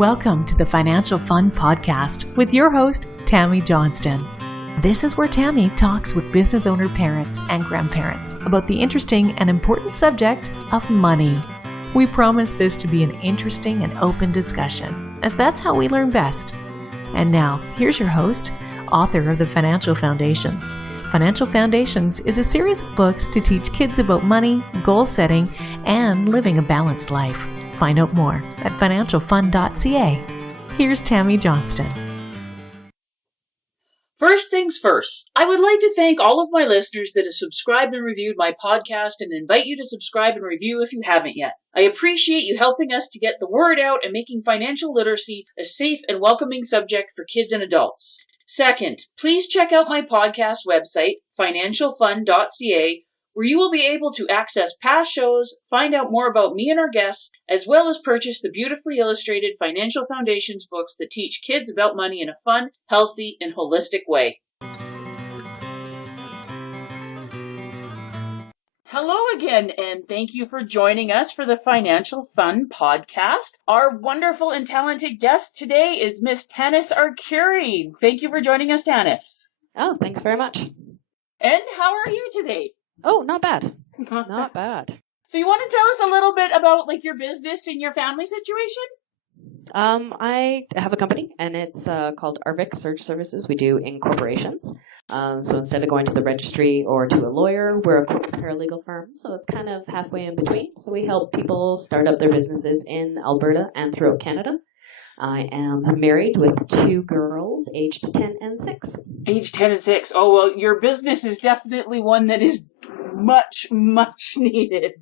Welcome to the Financial Fun Podcast with your host, Tammy Johnston. This is where Tammy talks with business owner parents and grandparents about the interesting and important subject of money. We promise this to be an interesting and open discussion, as that's how we learn best. And now, here's your host, author of the Financial Foundations. Financial Foundations is a series of books to teach kids about money, goal setting, and living a balanced life. Find out more at financialfun.ca. Here's Tammy Johnston. First things first, I would like to thank all of my listeners that have subscribed and reviewed my podcast and invite you to subscribe and review if you haven't yet. I appreciate you helping us to get the word out and making financial literacy a safe and welcoming subject for kids and adults. Second, please check out my podcast website, financialfun.ca, where you will be able to access past shows, find out more about me and our guests, as well as purchase the beautifully illustrated Financial Foundations books that teach kids about money in a fun, healthy, and holistic way. Hello again, and thank you for joining us for the Financial Fun Podcast. Our wonderful and talented guest today is Miss Tanis Arcuri. Thank you for joining us, Tanis. Oh, thanks very much. And how are you today? Oh, not bad. Not bad. So you want to tell us a little bit about your business and your family situation? I have a company, and it's called Arvic Search Services. We do incorporations. So instead of going to the registry or to a lawyer, we're a corporate paralegal firm. So it's kind of halfway in between. So we help people start up their businesses in Alberta and throughout Canada. I am married with 2 girls, aged 10 and 6. Age 10 and 6. Oh, well, your business is definitely one that is much needed.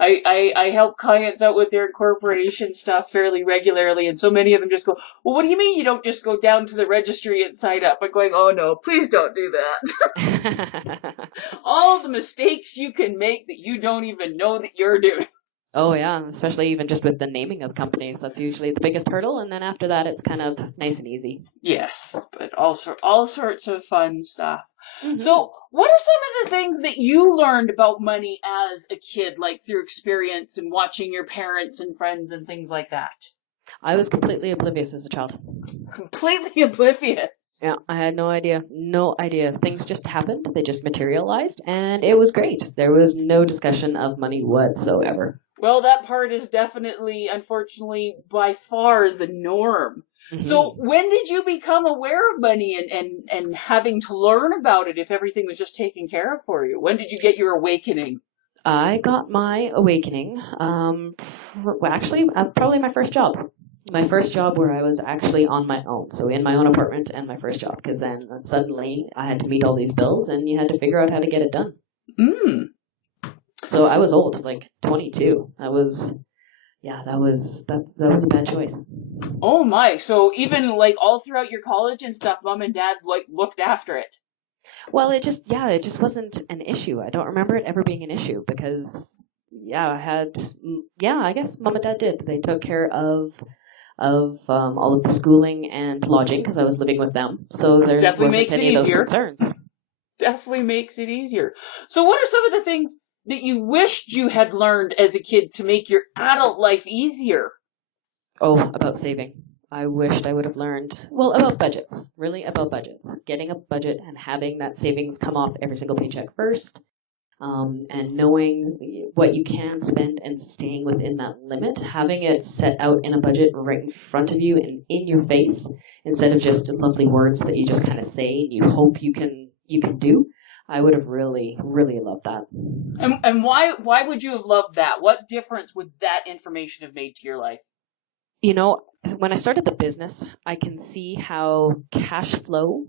I help clients out with their incorporation stuff fairly regularly, and so many of them just go, well, what do you mean you don't just go down to the registry and sign up? I'm going, oh no, please don't do that. All the mistakes you can make that you don't even know that you're doing. Oh, yeah, especially even just with the naming of companies. That's usually the biggest hurdle, and then after that, it's kind of nice and easy. Yes, but all sorts of fun stuff. Mm-hmm. So what are some of the things that you learned about money as a kid, like through experience and watching your parents and friends and things like that? I was completely oblivious as a child. Completely oblivious? Yeah, I had no idea. No idea. Things just happened. They just materialized, and it was great. There was no discussion of money whatsoever. Well, that part is definitely, unfortunately, by far the norm. Mm-hmm. So when did you become aware of money and having to learn about it if everything was just taken care of for you? When did you get your awakening? I got my awakening, probably my first job. My first job where I was actually on my own. So in my own apartment and my first job. Because then suddenly I had to meet all these bills and you had to figure out how to get it done. Mm. So I was old, 22. That was a bad choice. Oh my! So even all throughout your college and stuff, mom and dad looked after it. Well, it just wasn't an issue. I don't remember it ever being an issue because I guess mom and dad did. They took care of all of the schooling and lodging because I was living with them. So there wasn't any of those concerns. Definitely makes it easier. So what are some of the things that you wished you had learned as a kid to make your adult life easier? Oh, about saving. I wished I would have learned, about budgets. Really about budgets. Getting a budget and having that savings come off every single paycheck first. And knowing what you can spend and staying within that limit. Having it set out in a budget right in front of you and in your face instead of just lovely words that you just kind of say and you hope you can do. I would have really, really loved that. And why would you have loved that? What difference would that information have made to your life? When I started the business, I can see how cash flow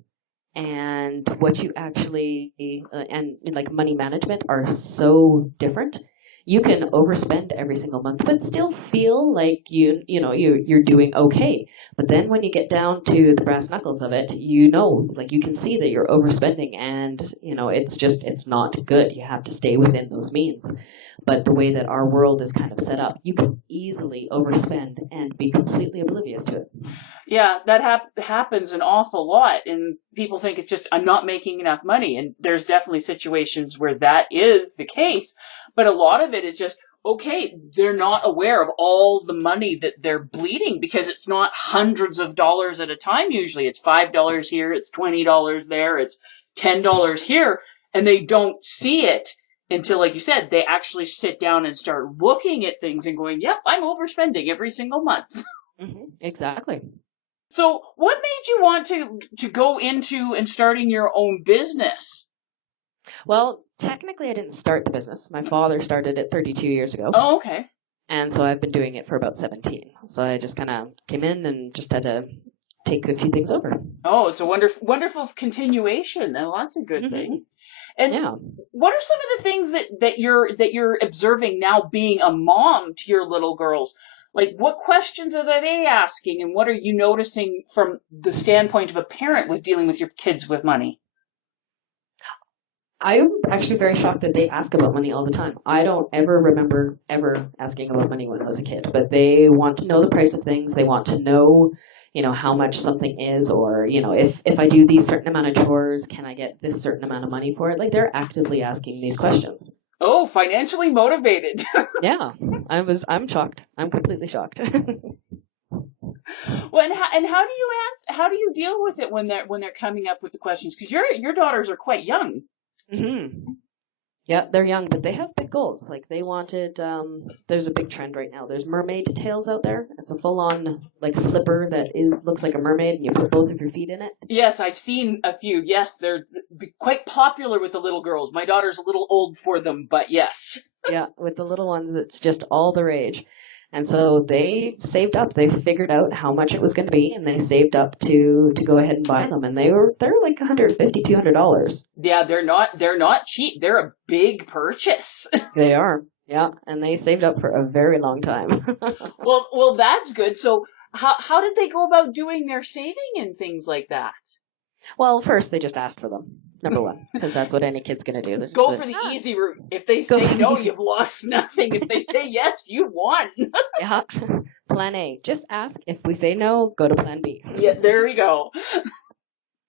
and what you actually, and money management are so different. You can overspend every single month, but still feel like you're doing okay. But then when you get down to the brass knuckles of it, you can see that you're overspending, and it's not good. You have to stay within those means. But the way that our world is kind of set up, you can easily overspend and be completely oblivious to it. Yeah, that happens an awful lot, and people think it's just, I'm not making enough money, and there's definitely situations where that is the case, but a lot of it is just, okay, they're not aware of all the money that they're bleeding, because it's not hundreds of dollars at a time. Usually it's $5 here, it's $20 there, it's $10 here, and they don't see it until, like you said, they actually sit down and start looking at things and going, yep, I'm overspending every single month. Exactly. So what made you want to go into and starting your own business? Well, technically I didn't start the business. My father started it 32 years ago. Oh, okay. And so I've been doing it for about 17. So I just kind of came in and just had to take a few things over. Oh, it's a wonderful continuation. Well, that's a good thing. And what are some of the things that you're observing now, being a mom to your little girls? Like, what questions are they asking, and what are you noticing from the standpoint of a parent with dealing with your kids with money? I'm actually very shocked that they ask about money all the time. I don't ever remember ever asking about money when I was a kid, but they want to know the price of things. They want to know, how much something is, or, if I do these certain amount of chores, can I get this certain amount of money for it? Like, they're actively asking these questions. Oh, financially motivated. Yeah, I'm shocked. I'm completely shocked. Well, and how do you deal with it when they're coming up with the questions? Because your daughters are quite young. Mm-hmm. Yeah, they're young, but they have big goals. Like, they wanted, there's a big trend right now. There's mermaid tails out there. It's a full-on, like, flipper that looks like a mermaid, and you put both of your feet in it. Yes, I've seen a few. Yes, they're quite popular with the little girls. My daughter's a little old for them, but yes. Yeah, with the little ones, it's just all the rage. And so they saved up. They figured out how much it was going to be, and they saved up to go ahead and buy them. And they're like $150, $200. Yeah, they're not cheap. They're a big purchase. They are. Yeah, and they saved up for a very long time. Well, that's good. So how did they go about doing their saving and things like that? Well, first they just asked for them. Number one, because that's what any kid's going to do. Go for the easy route. If they say no, you've lost nothing. If they say yes, you've won. Yeah. Plan A. Just ask. If we say no, go to Plan B. Yeah, there we go.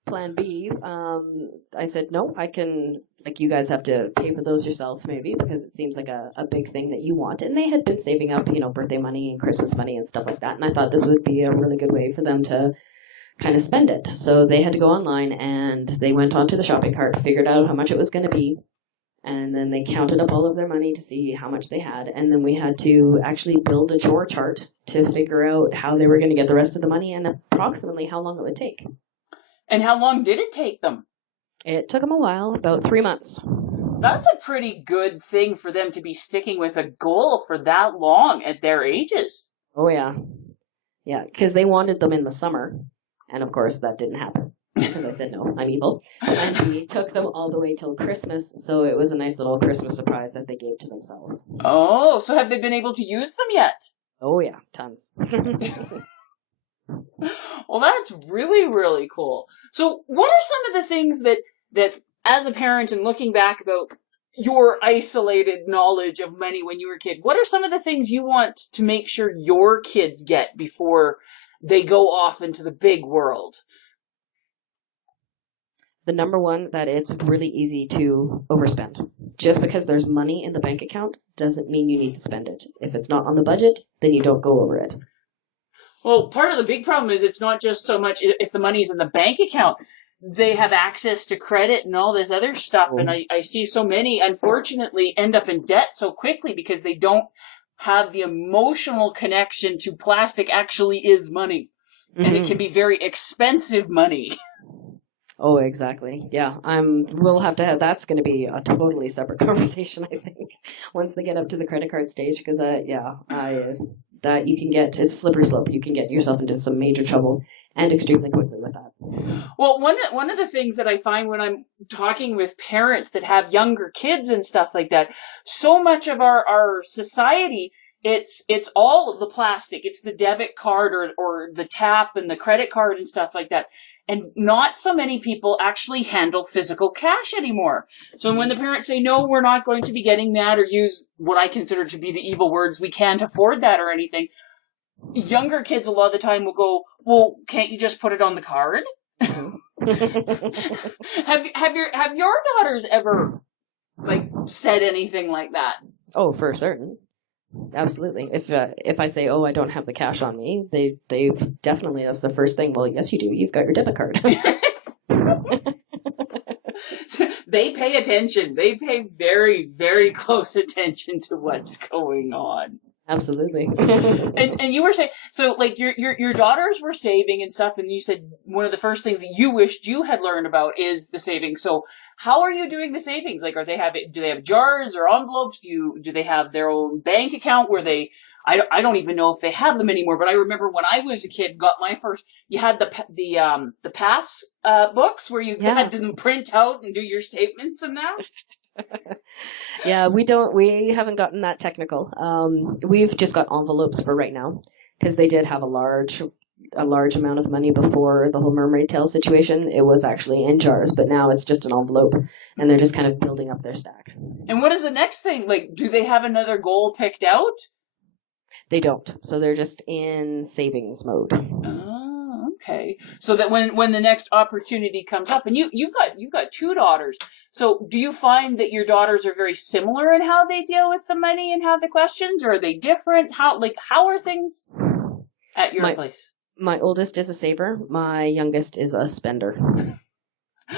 Plan B, I said, no, I can, like, you guys have to pay for those yourself, maybe, because it seems like a big thing that you want. And they had been saving up, birthday money and Christmas money and stuff like that. And I thought this would be a really good way for them to kind of spend it. So they had to go online, and they went onto the shopping cart, figured out how much it was going to be, and then they counted up all of their money to see how much they had. And then we had to actually build a chore chart to figure out how they were going to get the rest of the money and approximately how long it would take. And how long did it take them? It took them a while, about 3 months. That's a pretty good thing for them to be sticking with a goal for that long at their ages. Oh, yeah. Yeah, because they wanted them in the summer. And, of course, that didn't happen. Because I said, no, I'm evil. And we took them all the way till Christmas. So it was a nice little Christmas surprise that they gave to themselves. Oh, so have they been able to use them yet? Oh, yeah, tons. Well, that's really, really cool. So what are some of the things that as a parent and looking back about your isolated knowledge of money when you were a kid, what are some of the things you want to make sure your kids get before they go off into the big world? The number one, that it's really easy to overspend. Just because there's money in the bank account doesn't mean you need to spend it. If it's not on the budget, then you don't go over it. Well, part of the big problem is it's not just so much if the money's in the bank account. They have access to credit and all this other stuff. Oh. And I see so many, unfortunately, end up in debt so quickly because they don't have the emotional connection to plastic actually is money. Mm-hmm. And it can be very expensive money. Oh, exactly. Yeah, we'll have to have, that's going to be a totally separate conversation, I think, once they get up to the credit card stage, because, that you can get, it's a slippery slope. You can get yourself into some major trouble and extremely quickly with that. Well, one of the things that I find when I'm talking with parents that have younger kids and stuff like that, so much of our society, it's all the plastic. It's the debit card or the tap and the credit card and stuff like that. And not so many people actually handle physical cash anymore. So when the parents say, no, we're not going to be getting that, or use what I consider to be the evil words, we can't afford that or anything, younger kids a lot of the time will go, well, can't you just put it on the card? Have your daughters ever said anything like that? Oh, for certain. Absolutely. If I say, oh, I don't have the cash on me, they definitely, that's the first thing. Well, yes, you do. You've got your debit card. They pay attention. They pay very, very close attention to what's going on. Absolutely. And you were saying, so like your daughters were saving and stuff, and you said one of the first things that you wished you had learned about is the savings. So how are you doing the savings? Like, do they have jars or envelopes? Do they have their own bank account where they? I don't even know if they have them anymore. But I remember when I was a kid, got my first. You had the pass books where you had to print out and do your statements and that. Yeah, we haven't gotten that technical. We've just got envelopes for right now because they did have a large amount of money before the whole mermaid tail situation. It was actually in jars, but now it's just an envelope, and they're just kind of building up their stack. And what is the next thing? Like, do they have another goal picked out? They don't. So they're just in savings mode. Oh, okay. So that when the next opportunity comes up, and you've got two daughters. So do you find that your daughters are very similar in how they deal with the money and have the questions, or are they different? How are things at your place? My oldest is a saver. My youngest is a spender.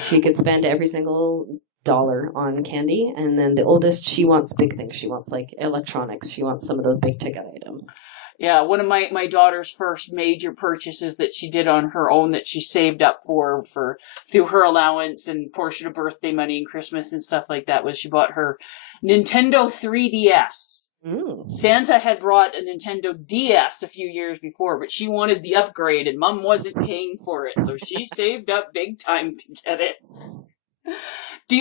She could spend every single dollar on candy, and then the oldest, she wants big things. She wants like electronics. She wants some of those big ticket items. Yeah, one of my daughter's first major purchases that she did on her own that she saved up for through her allowance and portion of birthday money and Christmas and stuff like that was she bought her Nintendo 3DS. Santa had brought a Nintendo DS a few years before, but she wanted the upgrade and Mom wasn't paying for it, so she saved up big time to get it. Do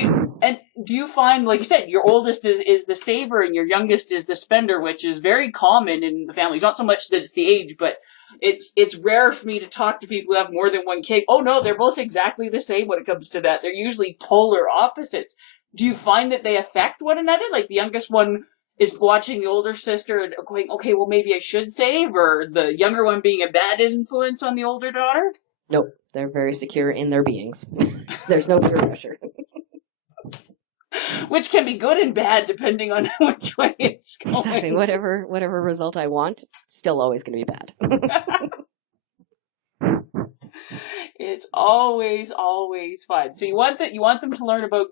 you find, like you said, your oldest is the saver and your youngest is the spender, which is very common in the families. Not so much that it's the age, but it's rare for me to talk to people who have more than one kid. Oh no, they're both exactly the same when it comes to that. They're usually polar opposites. Do you find that they affect one another? Like the youngest one is watching the older sister and going, okay, well maybe I should save, or the younger one being a bad influence on the older daughter? Nope, they're very secure in their beings. There's no peer pressure. Which can be good and bad depending on which way it's going. Exactly. Whatever result I want, still always going to be bad. It's always fun. So you want them to learn about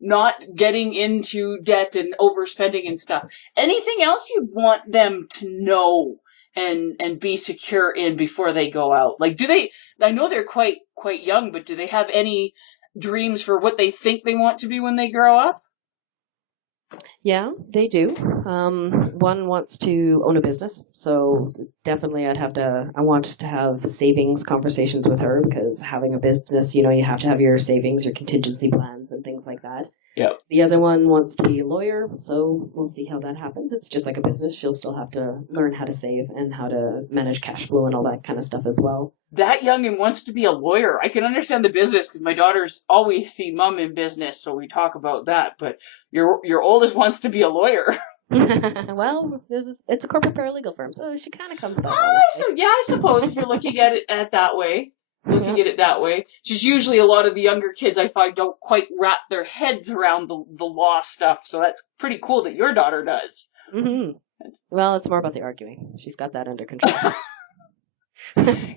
not getting into debt and overspending and stuff. Anything else you'd want them to know and be secure in before they go out? Like, do they? I know they're quite young, but do they have any dreams for what they think they want to be when they grow up? Yeah, they do. One wants to own a business, so definitely I want to have savings conversations with her, because having a business, you have to have your savings, your contingency plans and things like that. Yep. The other one wants to be a lawyer, so we'll see how that happens. It's just like a business. She'll still have to learn how to save and how to manage cash flow and all that kind of stuff as well. That young and wants to be a lawyer. I can understand the business because my daughters always see Mom in business, so we talk about that. But your oldest wants to be a lawyer. Well, it's a corporate paralegal firm, so she kind of comes back. I suppose if you're looking at it that way. Looking at it that way. Just usually a lot of the younger kids I find don't quite wrap their heads around the law stuff, so that's pretty cool that your daughter does. Mm-hmm. Well, it's more about the arguing. She's got that under control.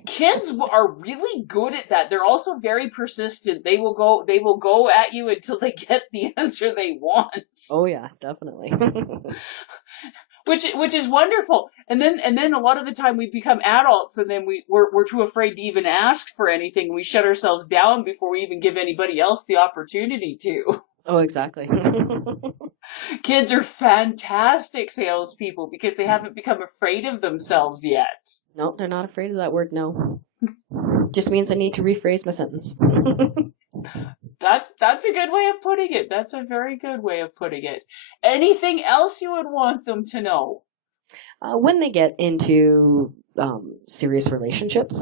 Kids are really good at that. They're also very persistent. They will go at you until they get the answer they want. Oh yeah, definitely. Which is wonderful. And then a lot of the time we become adults and then we're too afraid to even ask for anything. We shut ourselves down before we even give anybody else the opportunity to. Oh, exactly. Kids are fantastic salespeople because they haven't become afraid of themselves yet. No, they're not afraid of that word, no. Just means I need to rephrase my sentence. That's a good way of putting it. That's a very good way of putting it. Anything else you would want them to know? When they get into serious relationships,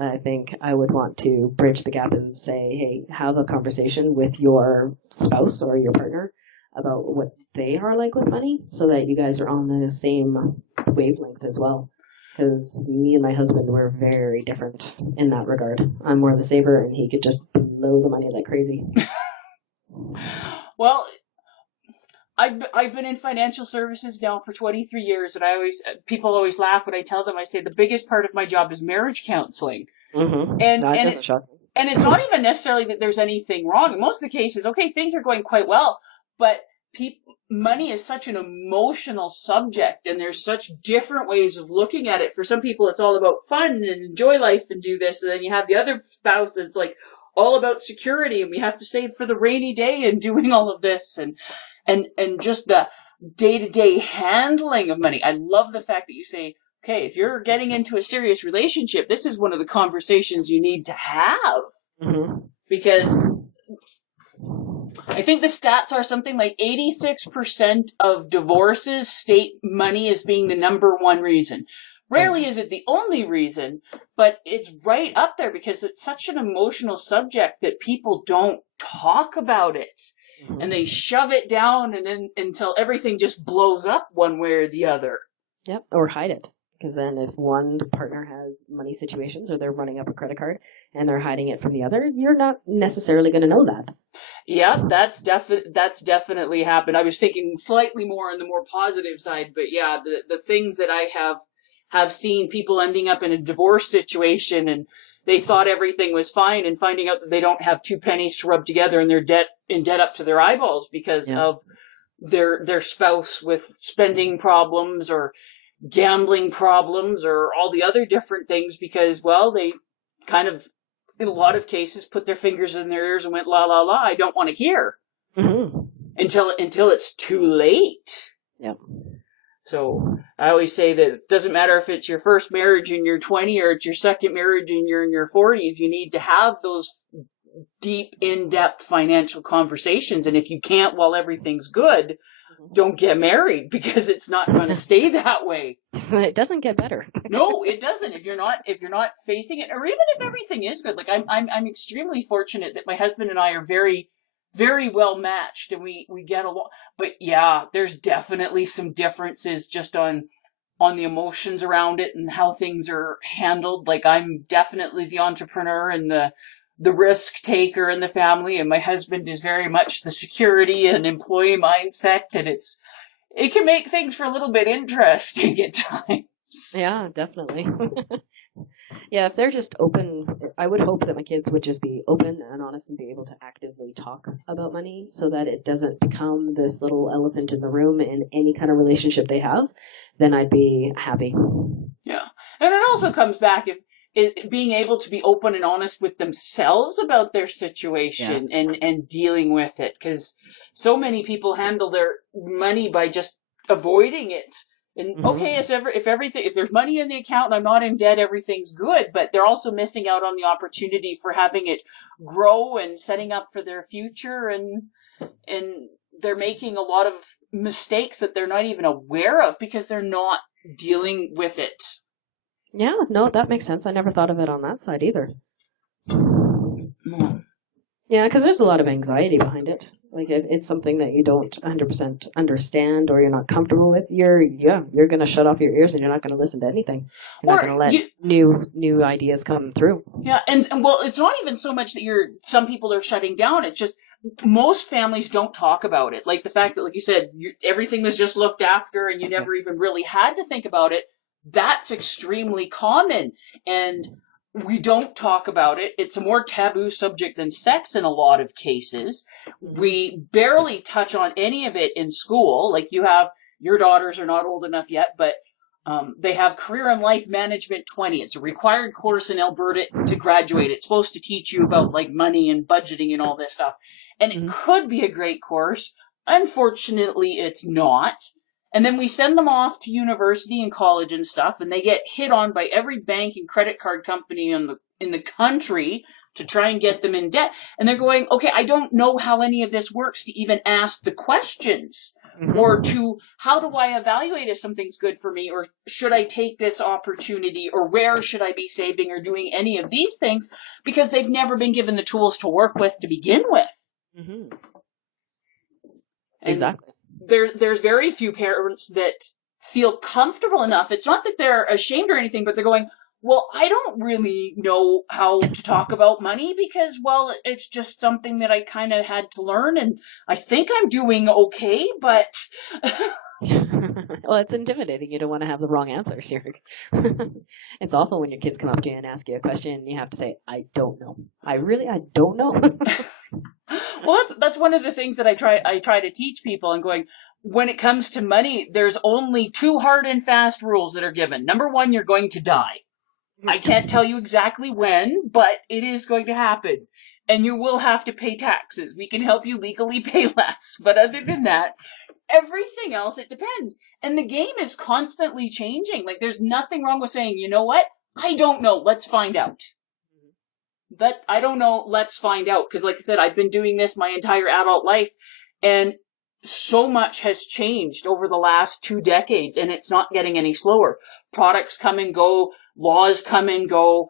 I think I would want to bridge the gap and say, hey, have a conversation with your spouse or your partner about what they are like with money so that you guys are on the same wavelength as well. Because me and my husband were very different in that regard. I'm more of the saver, and he could just blow the money like crazy. Well, I've been in financial services now for 23 years, and people always laugh when I tell them. I say the biggest part of my job is marriage counseling, Mm-hmm. and No, it and doesn't shock me. and it's not even necessarily that there's anything wrong. In most of the cases, okay, things are going quite well, but money is such an emotional subject, and there's such different ways of looking at it. For some people, it's all about fun and enjoy life and do this, and then you have the other spouse that's like all about security, and we have to save for the rainy day and doing all of this, and just the day-to-day handling of money. I love the fact that you say, okay, if you're getting into a serious relationship, this is one of the conversations you need to have. Mm-hmm. Because I think the stats are something like 86% of divorces state money as being the number one reason. Rarely is it the only reason, but it's right up there because it's such an emotional subject that people don't talk about it. Mm-hmm. And they shove it down and then until everything just blows up one way or the other. Yep, or hide it. Because then if one partner has money situations or they're running up a credit card and they're hiding it from the other, you're not necessarily going to know that. Yeah, that's definitely happened. I was thinking slightly more on the more positive side, but yeah, the things that I have seen, people ending up in a divorce situation and they thought everything was fine and finding out that they don't have two pennies to rub together and they're in debt up to their eyeballs because of their spouse with spending problems or gambling problems or all the other different things because, well, they kind of, in a lot of cases, put their fingers in their ears and went, la, la, la, I don't want to hear. Mm-hmm. Until it's too late. Yep. So I always say that it doesn't matter if it's your first marriage in your 20s or it's your second marriage and you're in your 40s, you need to have those deep, in-depth financial conversations. And if you can't while everything's good, don't get married because it's not going to stay that way. It doesn't get better. No, it doesn't. If you're not facing it, or even if everything is good. Like I'm extremely fortunate that my husband and I are very, very well matched and we get along. But yeah, there's definitely some differences just on the emotions around it and how things are handled. Like I'm definitely the entrepreneur and the risk taker in the family, and my husband is very much the security and employee mindset, and it can make things for a little bit interesting at times. Yeah, definitely. Yeah, if they're just open, I would hope that my kids would just be open and honest and be able to actively talk about money so that it doesn't become this little elephant in the room in any kind of relationship they have, then I'd be happy. Yeah. And it also comes back if being able to be open and honest with themselves about their situation and dealing with it. Because so many people handle their money by just avoiding it. And okay, if there's money in the account and I'm not in debt, everything's good. But they're also missing out on the opportunity for having it grow and setting up for their future. And they're making a lot of mistakes that they're not even aware of because they're not dealing with it. Yeah, no, that makes sense. I never thought of it on that side either. Yeah, because there's a lot of anxiety behind it. Like if it's something that you don't 100% understand or you're not comfortable with, you're going to shut off your ears and you're not going to listen to anything. You're not going to let new ideas come through. Yeah, and well, it's not even so much that some people are shutting down. It's just most families don't talk about it. Like the fact that, like you said, everything was just looked after and you never even really had to think about it. That's extremely common, and we don't talk about it. It's a more taboo subject than sex in a lot of cases. We barely touch on any of it in school. Like your daughters are not old enough yet, but they have Career and Life Management 20. It's a required course in Alberta to graduate. It's supposed to teach you about like money and budgeting and all this stuff. And it could be a great course. Unfortunately, it's not. And then we send them off to university and college and stuff, and they get hit on by every bank and credit card company in the country to try and get them in debt. And they're going, okay, I don't know how any of this works to even ask the questions. Or to how do I evaluate if something's good for me, or should I take this opportunity, or where should I be saving or doing any of these things, because they've never been given the tools to work with to begin with. Exactly. There's very few parents that feel comfortable enough. It's not that they're ashamed or anything, but they're going, Well, I don't really know how to talk about money because, well, it's just something that I kind of had to learn, and I think I'm doing okay, but Well, it's intimidating. You don't want to have the wrong answers here. It's awful when your kids come up to you and ask you a question and you have to say, I don't know. I don't know. well, that's one of the things that I try to teach people and going, when it comes to money, there's only two hard and fast rules that are given. Number one, you're going to die. I can't tell you exactly when, but it is going to happen. And you will have to pay taxes. We can help you legally pay less. But other than that, everything else, it depends. And the game is constantly changing. Like, there's nothing wrong with saying, you know what? I don't know. Let's find out. But I don't know. Let's find out. Because like I said, I've been doing this my entire adult life. And so much has changed over the last 2 decades, and it's not getting any slower. Products come and go, laws come and go,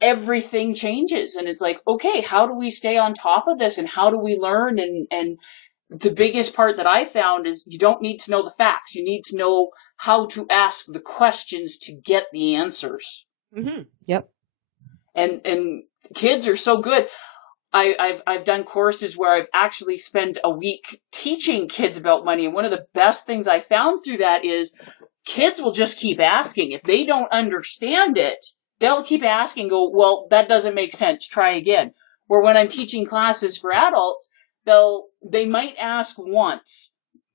everything changes, and it's like, okay, how do we stay on top of this, and how do we learn? And the biggest part that I found is you don't need to know the facts. You need to know how to ask the questions to get the answers. Mm-hmm. Yep. And kids are so good. I've done courses where I've actually spent a week teaching kids about money, and one of the best things I found through that is kids will just keep asking. If they don't understand it, they'll keep asking, go, well, that doesn't make sense, try again. Where when I'm teaching classes for adults, they might ask once,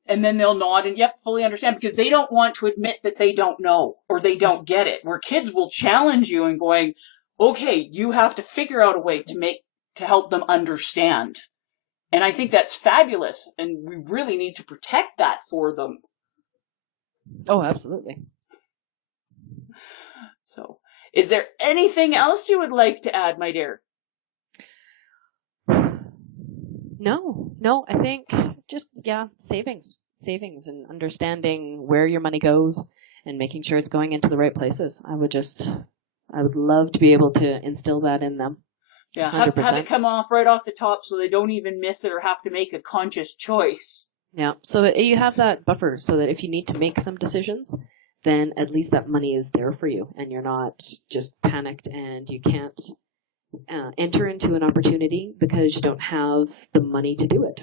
and then they'll nod and, yep, fully understand, because they don't want to admit that they don't know or they don't get it. Where kids will challenge you and going, okay, you have to figure out a way to help them understand. And I think that's fabulous, and we really need to protect that for them. Oh, absolutely. So, is there anything else you would like to add, my dear? No, I think just, savings and understanding where your money goes and making sure it's going into the right places. I would love to be able to instill that in them. Yeah, have it come right off the top so they don't even miss it or have to make a conscious choice. Yeah, so that you have that buffer so that if you need to make some decisions, then at least that money is there for you and you're not just panicked and you can't enter into an opportunity because you don't have the money to do it.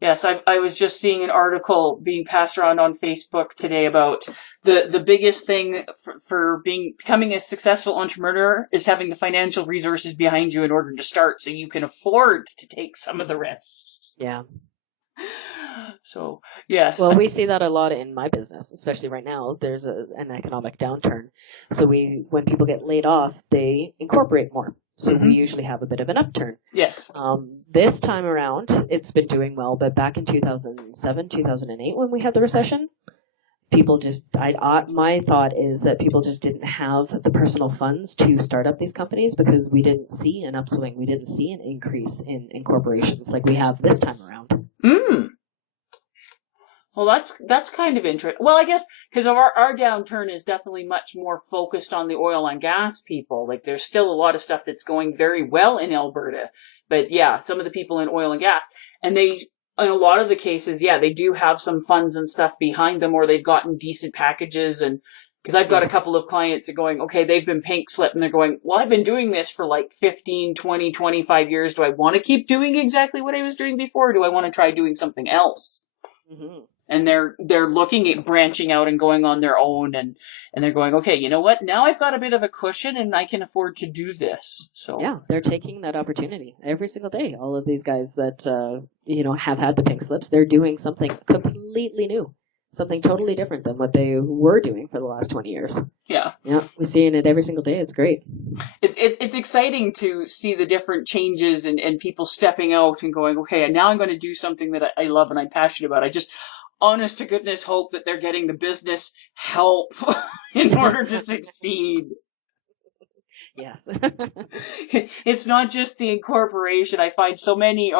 Yes, I was just seeing an article being passed around on Facebook today about the biggest thing for becoming a successful entrepreneur is having the financial resources behind you in order to start so you can afford to take some of the risks. Yeah. So, yes. Well, we see that a lot in my business, especially right now. There's an economic downturn. So when people get laid off, they incorporate more. So we usually have a bit of an upturn. Yes. This time around, it's been doing well, but back in 2007, 2008, when we had the recession, people just, my thought is that people just didn't have the personal funds to start up these companies because we didn't see an upswing. We didn't see an increase in corporations like we have this time around. Well, that's kind of interesting. Well, I guess because our downturn is definitely much more focused on the oil and gas people. Like, there's still a lot of stuff that's going very well in Alberta, but yeah, some of the people in oil and gas, and in a lot of the cases, yeah, they do have some funds and stuff behind them, or they've gotten decent packages. And because I've got a couple of clients that are going, okay, they've been pink slipped, and they're going, well, I've been doing this for like 15, 20, 25 years. Do I want to keep doing exactly what I was doing before, or do I want to try doing something else? Mm-hmm. And they're looking at branching out and going on their own, and they're going, okay, you know what? Now I've got a bit of a cushion and I can afford to do this. So yeah, they're taking that opportunity every single day. All of these guys that have had the pink slips, they're doing something completely new, something totally different than what they were doing for the last 20 years. Yeah. Yeah, we're seeing it every single day. It's great. It's exciting to see the different changes and people stepping out and going, okay, and now I'm going to do something that I love and I'm passionate about. I just honest to goodness hope that they're getting the business help in order to succeed. Yes. It's not just the incorporation. I find so many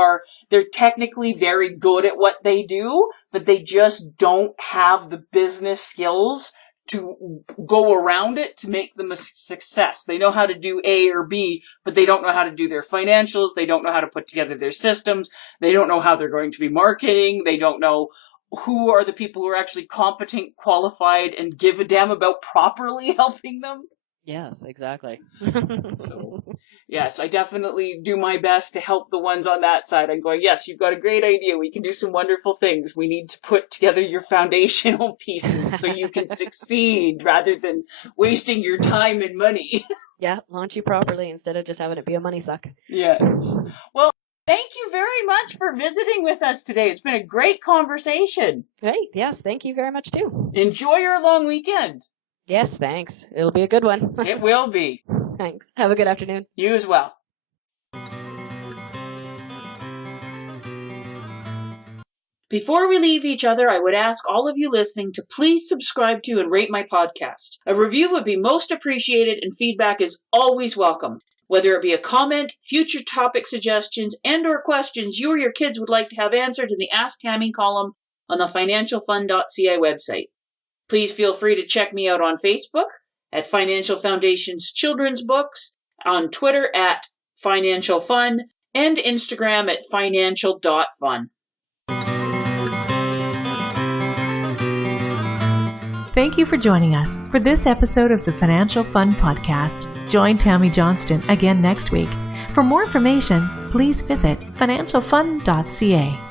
they're technically very good at what they do, but they just don't have the business skills to go around it to make them a success. They know how to do A or B, but they don't know how to do their financials. They don't know how to put together their systems. They don't know how they're going to be marketing. They don't know who are the people who are actually competent, qualified, and give a damn about properly helping them. Yes, exactly. So, yes, I definitely do my best to help the ones on that side. I'm going, yes, you've got a great idea. We can do some wonderful things. We need to put together your foundational pieces so you can succeed rather than wasting your time and money. Yeah, launch you properly instead of just having it be a money suck. Yes. Well, thank you very much for visiting with us today. It's been a great conversation. Great. Yes, thank you very much too. Enjoy your long weekend. Yes, thanks. It'll be a good one. It will be. Thanks. Have a good afternoon. You as well. Before we leave each other, I would ask all of you listening to please subscribe to and rate my podcast. A review would be most appreciated, and feedback is always welcome. Whether it be a comment, future topic suggestions, and or questions you or your kids would like to have answered in the Ask Tammy column on the financialfund.ca website. Please feel free to check me out on Facebook at Financial Foundation's Children's Books, on Twitter at Financial Fun, and Instagram at financial.fun. Thank you for joining us for this episode of the Financial Fun Podcast. Join Tammy Johnston again next week. For more information, please visit financialfun.ca.